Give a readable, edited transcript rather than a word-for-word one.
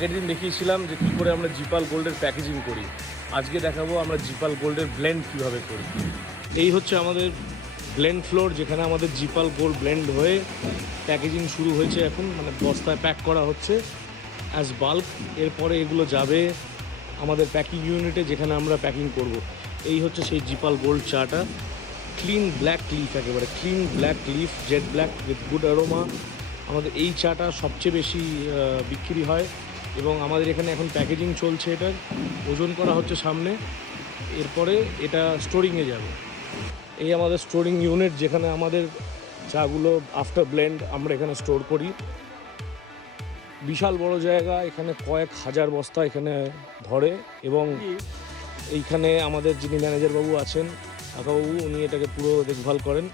আগের দিন দেখিয়েছিলাম যে কী করে আমরা জিপাল গোল্ডের প্যাকেজিং করি। আজকে দেখাবো আমরা জিপাল গোল্ডের ব্লেন্ড কীভাবে করি। এই হচ্ছে আমাদের ব্লেন্ড ফ্লোর, যেখানে আমাদের জিপাল গোল্ড ব্লেন্ড হয়ে প্যাকেজিং শুরু হয়েছে এখন, মানে বস্তায় প্যাক করা হচ্ছে অ্যাজ বাল্ক। এরপরে এগুলো যাবে আমাদের প্যাকিং ইউনিটে, যেখানে আমরা প্যাকিং করব। এই হচ্ছে সেই জিপাল গোল্ড চাটা, ক্লিন ব্ল্যাক লিফ, একেবারে clean black leaf, jet black with good aroma. আমাদের এই চাটা সবচেয়ে বেশি বিক্রি হয় এবং আমাদের এখানে এখন প্যাকেজিং চলছে, এটার ওজন করা হচ্ছে সামনে। এরপরে এটা স্টোরিংয়ে যাবে। এই আমাদের স্টোরিং ইউনিট, যেখানে আমাদের চাগুলো আফটার ব্লেন্ড আমরা এখানে স্টোর করি। বিশাল বড় জায়গা, এখানে কয়েক হাজার বস্তা এখানে ধরে এবং এইখানে আমাদের যিনি ম্যানেজার বাবু আছেন, কাকাবাবু, উনি এটাকে পুরো দেখভাল করেন।